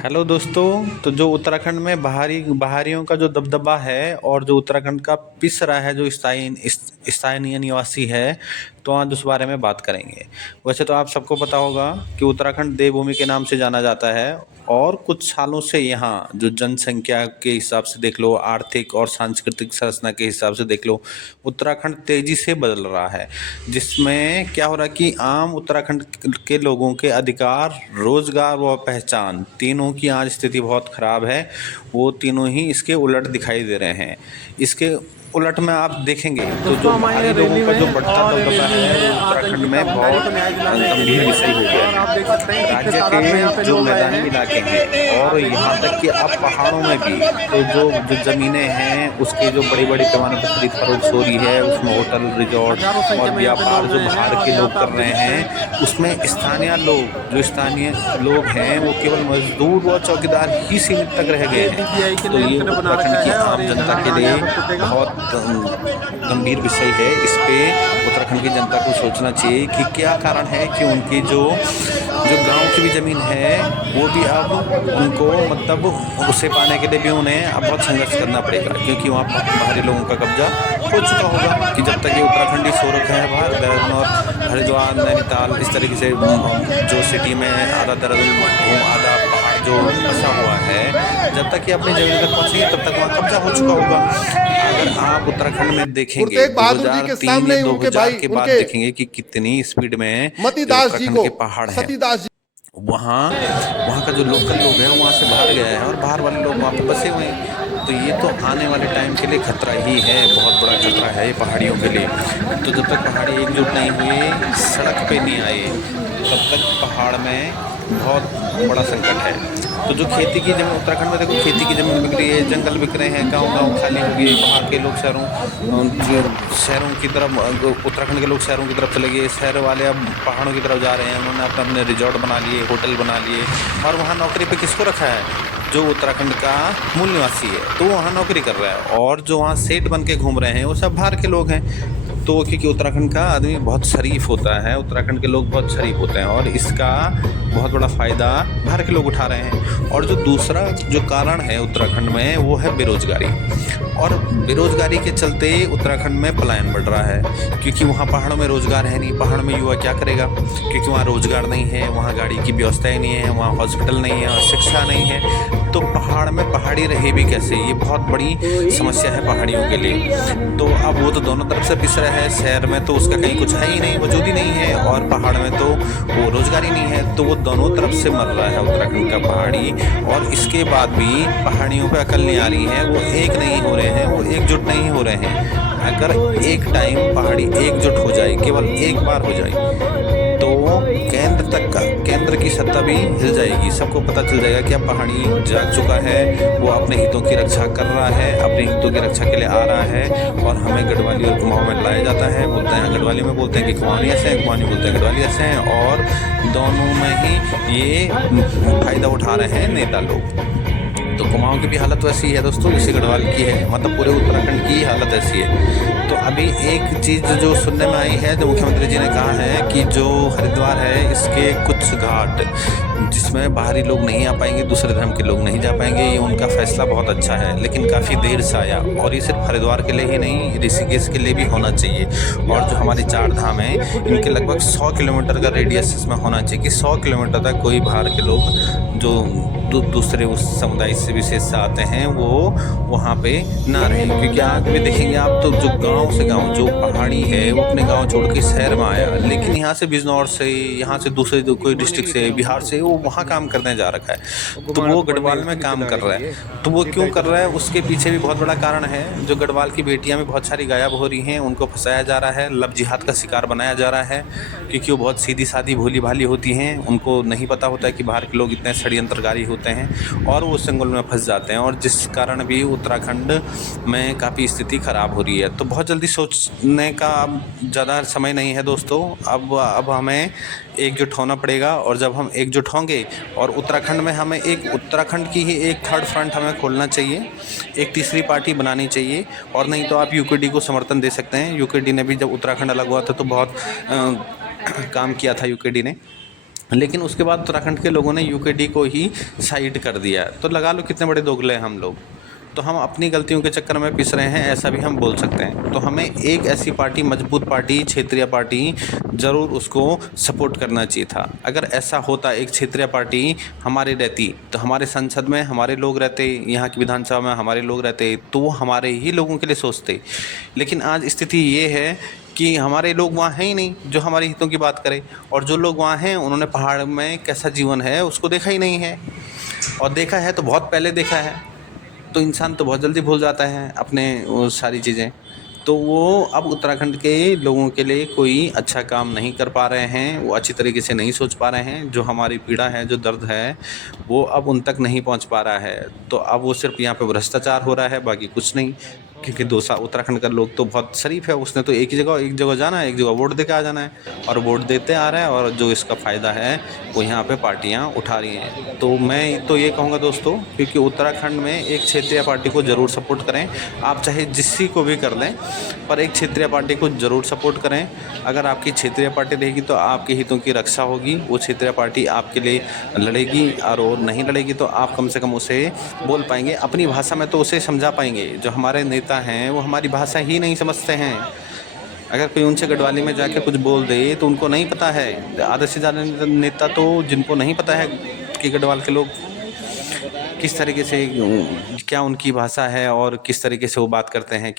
Hello दोस्तों। तो जो उत्तराखंड में बाहरियों का जो दबदबा है और जो उत्तराखंड का पिस रहा है जो स्थानीय निवासी है, तो आज उस बारे में बात करेंगे। वैसे तो आप सबको पता होगा कि उत्तराखंड देवभूमि के नाम से जाना जाता है और कुछ सालों से यहाँ जो जनसंख्या के हिसाब से देख लो, आर्थिक और सांस्कृतिक संरचना के हिसाब से देख लो, उत्तराखंड तेजी से बदल रहा है। जिसमें क्या हो रहा है कि आम उत्तराखंड के लोगों के अधिकार, रोजगार व पहचान तीनों की आज स्थिति बहुत खराब है। वो तीनों ही इसके उलट दिखाई दे रहे हैं। इसके उलट में आप देखेंगे तो जो दोस्तों हम आए बाहरी हैं लोगों रैली का जो में बढ़ता और दबदबा रैली है है वो उत्तराखंड आतंकी में कामगारी बहुत को न्याय दिलाने के गंभीर लिए विषय हो गया और है। आप देख सकते हैं कितने राज्य तादाद में यहाँ के पे जो लोग आए मैदानी हैं। इलाके हैं आप और देख यहाँ सकते तक कि अब पहाड़ों में भी तो जो ज़मीनें हैं उसके जो बड़ी बड़ी पैमाने पर खरीद फरोख्त हो रही है, उसमें होटल, रिजॉर्ट हजारों संख्या और में यहाँ पे व्यापार लोग जो आए हैं बाहर और के यहाँ लोग पे कर आप रहे देख सकते हैं हैं, उसमें स्थानीय लोग हैं वो केवल मजदूर व चौकीदार ही सीमित तक रह गए ये हैं। डीपीआई के तो ये नेतृत्व ने बना उत्तराखंड रखा की है और आम ये जनता के घराना लिए यहाँ पे फूटेगा। बहुत गंभीर विषय है। इस पे उत्तराखंड की जनता को सोचना चाहिए कि क्या कारण है कि उनकी जो जो गांव की भी ज़मीन है वो भी अब उनको मतलब उसे पाने के लिए भी उन्हें अब बहुत संघर्ष करना पड़ेगा, क्योंकि वहाँ बाहरी लोगों का कब्जा हो चुका होगा। कि जब तक ये उत्तराखंडी सो रखे हैं बाहर, देहरादून और हरिद्वार, नैनीताल इस तरीके से जो सिटी में आधा देहरादून आधा पहाड़ जो बसा हुआ है, जब तक ये अपनी जमीन तक पहुँचेंगे तब तक वहाँ कब्जा हो चुका होगा। अगर आप उत्तराखंड में गुरु देखेंगे तेग बहादुर जी के 2003 या सामने उनके 2000 भाई के बाद उनके देखेंगे कि कितनी स्पीड में जो मतीदास जी उत्तराखंड को के पहाड़ हैं सतीदास जी वहाँ वहाँ का जो लोकल लोग हैं वहाँ से बाहर गया है और बाहर वाले लोग वहाँ पे बसे हुए हैं। तो ये तो आने वाले टाइम के लिए खतरा ही है, बहुत बड़ा खतरा है ये पहाड़ियों के लिए। तो जब तक पहाड़ी एकजुट नहीं हुए, सड़क पे नहीं आए, तब तक पहाड़ में बहुत बड़ा संकट है। तो जो खेती की ज़मीन उत्तराखंड में देखो, खेती की ज़मीन बिक रही है, जंगल बिक रहे हैं, गांव खाली हो गए, बाहर के लोग शहरों की तरफ, उत्तराखंड के लोग शहरों की तरफ चले गए, शहर वाले अब पहाड़ों की तरफ जा रहे हैं। उन्होंने अपने अपने रिजॉर्ट बना लिए, होटल बना लिए और वहाँ नौकरी पे किसको रखा है? जो उत्तराखंड का मूल निवासी है तो वो वहाँ नौकरी कर रहा है, और जो वहाँ सेठ बन के घूम रहे हैं वो सब बाहर के लोग हैं। तो क्योंकि उत्तराखंड का आदमी बहुत शरीफ होता है, उत्तराखंड के लोग बहुत शरीफ होते हैं और इसका बहुत बड़ा फ़ायदा बाहर के लोग उठा रहे हैं। और जो दूसरा जो कारण है उत्तराखंड में वो है बेरोज़गारी, और बेरोज़गारी के चलते उत्तराखंड में पलायन बढ़ रहा है। क्योंकि वहाँ पहाड़ों में रोज़गार है नहीं, पहाड़ में युवा क्या करेगा? क्योंकि वहाँ रोज़गार नहीं है, वहाँ गाड़ी की व्यवस्था ही नहीं है, वहाँ हॉस्पिटल नहीं है और शिक्षा नहीं है। तो पहाड़ में पहाड़ी रहे भी कैसे? ये बहुत बड़ी समस्या है पहाड़ियों के लिए। तो अब वो तो दोनों तरफ से पिस रहा है, शहर में तो उसका कहीं कुछ है ही नहीं, वजूद ही नहीं है, और पहाड़ में तो वो रोज़गार ही नहीं है। तो वो दोनों तरफ से मर रहा है उत्तराखंड का पहाड़ी। और इसके बाद भी पहाड़ियों पे अकल नहीं आ रही है, वो एक नहीं हो रहे हैं, वो एकजुट नहीं हो रहे हैं। अगर एक टाइम पहाड़ी एकजुट हो जाए, केवल एक बार हो जाए, तो केंद्र की सत्ता भी हिल जाएगी। सबको पता चल जाएगा कि अब पहाड़ी जाग चुका है, वो अपने हितों की रक्षा कर रहा है, अपने हितों की रक्षा के लिए आ रहा है। और हमें गढ़वाली और कुमाऊं में लाया जाता है, बोलते हैं गढ़वाली में बोलते हैं कि कुमाऊनी ऐसे हैं, कुमाऊनी बोलते हैं गढ़वाली ऐसे हैं, और दोनों में ही ये फ़ायदा उठा रहे हैं नेता लोग। तो कुमाऊं की भी हालत वैसी है दोस्तों जैसे गढ़वाल की है, मतलब पूरे उत्तराखंड की हालत ऐसी है। तो अभी एक चीज़ जो सुनने में आई है, जो मुख्यमंत्री जी ने कहा है कि जो हरिद्वार है इसके कुछ घाट जिसमें बाहरी लोग नहीं आ पाएंगे, दूसरे धर्म के लोग नहीं जा पाएंगे, ये उनका फैसला बहुत अच्छा है, लेकिन काफ़ी देर से आया। और ये सिर्फ हरिद्वार के लिए ही नहीं, ऋषिकेश के लिए भी होना चाहिए। और जो हमारी 4 धाम है इनके लगभग 100 किलोमीटर का रेडियस इसमें होना चाहिए कि 100 किलोमीटर तक कोई बाहर के लोग जो दूसरे उस समुदाय से विशेष से आते हैं वो वहाँ पे ना रहें। क्योंकि आज भी देखेंगे आप तो जो गांव से गांव जो पहाड़ी है वो अपने गांव छोड़ के शहर में आया, लेकिन यहाँ से बिजनौर से, यहाँ से दूसरे कोई डिस्ट्रिक्ट से, बिहार से, वो वहाँ काम करने जा रखा है। तो वो गढ़वाल में काम कर रहा है। तो वो क्यों कर रहा है? उसके पीछे भी बहुत बड़ा कारण है। जो गढ़वाल की बेटियाँ भी बहुत सारी गायब हो रही हैं, उनको फंसाया जा रहा है, लव जिहाद का शिकार बनाया जा रहा है, क्योंकि वो बहुत सीधी सादी भोली भाली होती हैं। उनको नहीं पता होता है कि बाहर के लोग इतने षड्यंत्रकारी होते हैं और वो चंगुल में फंस जाते हैं, और जिस कारण भी उत्तराखंड में काफ़ी स्थिति ख़राब हो रही है। तो बहुत जल्दी सोचने का अब ज़्यादा समय नहीं है दोस्तों। अब हमें एकजुट होना पड़ेगा, और जब हम एकजुट होंगे और उत्तराखंड में हमें उत्तराखंड की ही एक थर्ड फ्रंट हमें खोलना चाहिए, एक तीसरी पार्टी बनानी चाहिए। और नहीं तो आप यूकेडी को समर्थन दे सकते हैं। यूकेडी ने भी जब उत्तराखंड अलग हुआ था तो बहुत काम किया था यूकेडी ने। लेकिन उसके बाद उत्तराखंड के लोगों ने यूकेडी को ही साइड कर दिया। तो लगा लो कितने बड़े दोगले हैं हम लोग। तो हम अपनी गलतियों के चक्कर में पिस रहे हैं, ऐसा भी हम बोल सकते हैं। तो हमें एक ऐसी पार्टी, मजबूत पार्टी, क्षेत्रीय पार्टी ज़रूर उसको सपोर्ट करना चाहिए था। अगर ऐसा होता, एक क्षेत्रीय पार्टी हमारी रहती, तो हमारे संसद में हमारे लोग रहते, यहाँ की विधानसभा में हमारे लोग रहते, तो वो हमारे ही लोगों के लिए सोचते। लेकिन आज स्थिति ये है कि हमारे लोग वहाँ हैं ही नहीं जो हमारे हितों की बात करें, और जो लोग वहाँ हैं उन्होंने पहाड़ में कैसा जीवन है उसको देखा ही नहीं है, और देखा है तो बहुत पहले देखा है। तो इंसान तो बहुत जल्दी भूल जाता है अपने वो सारी चीज़ें। तो वो अब उत्तराखंड के लोगों के लिए कोई अच्छा काम नहीं कर पा रहे हैं, वो अच्छी तरीके से नहीं सोच पा रहे हैं। जो हमारी पीड़ा है, जो दर्द है, वो अब उन तक नहीं पहुंच पा रहा है। तो अब वो सिर्फ यहाँ पे भ्रष्टाचार हो रहा है, बाकी कुछ नहीं। क्योंकि उत्तराखंड का लोग तो बहुत शरीफ है, उसने तो एक जगह जाना है, एक जगह वोट दे के आ जाना है, और वोट देते आ रहा है, और जो इसका फ़ायदा है वो यहाँ पे पार्टियाँ उठा रही हैं। तो मैं तो ये कहूँगा दोस्तों, क्योंकि उत्तराखंड में एक क्षेत्रीय पार्टी को ज़रूर सपोर्ट करें। आप चाहे जिससी को भी कर लें, पर एक क्षेत्रीय पार्टी को ज़रूर सपोर्ट करें। अगर आपकी क्षेत्रीय पार्टी रहेगी तो आपके हितों की रक्षा होगी, वो क्षेत्रीय पार्टी आपके लिए लड़ेगी, और नहीं लड़ेगी तो आप कम से कम उसे बोल पाएंगे अपनी भाषा में, तो उसे समझा पाएंगे। जो हमारे नेता हैं वो हमारी भाषा ही नहीं समझते हैं। अगर कोई उनसे गढ़वाली में जाके कुछ बोल दे तो उनको नहीं पता है। आधे से ज़्यादा नेता तो जिनको नहीं पता है कि गढ़वाल के लोग किस तरीके से, क्या उनकी भाषा है और किस तरीके से वो बात करते हैं कि